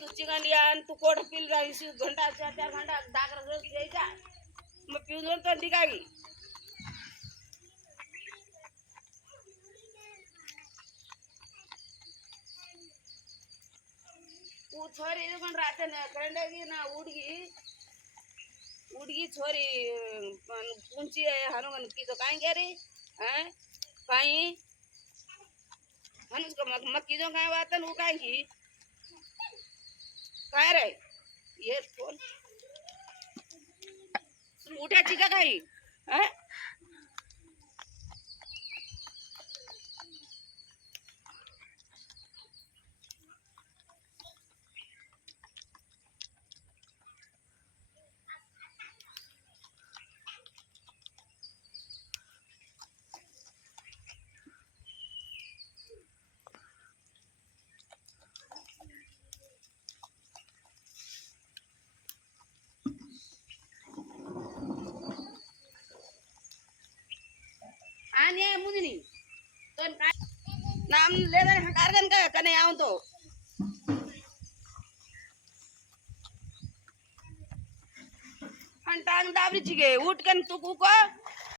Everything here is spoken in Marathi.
तू चिकन आण तू कोट पिल राहील घंटा 4 घंटा दागर द्यायचा मग पिऊन तो निघावी छोरी पण राहते ना करंडगी ना उडगी छोरी उंची हनुमान की तो काय गे रे काही हनुस मक्की जो काय वाटन उ काय की काय रे ये कोण उठाची का काही आणि मुदनी तो काय नाम लेदर हकारगन का कने आऊं तो हंटांग दाबरी चिगे उठ कन तू कुको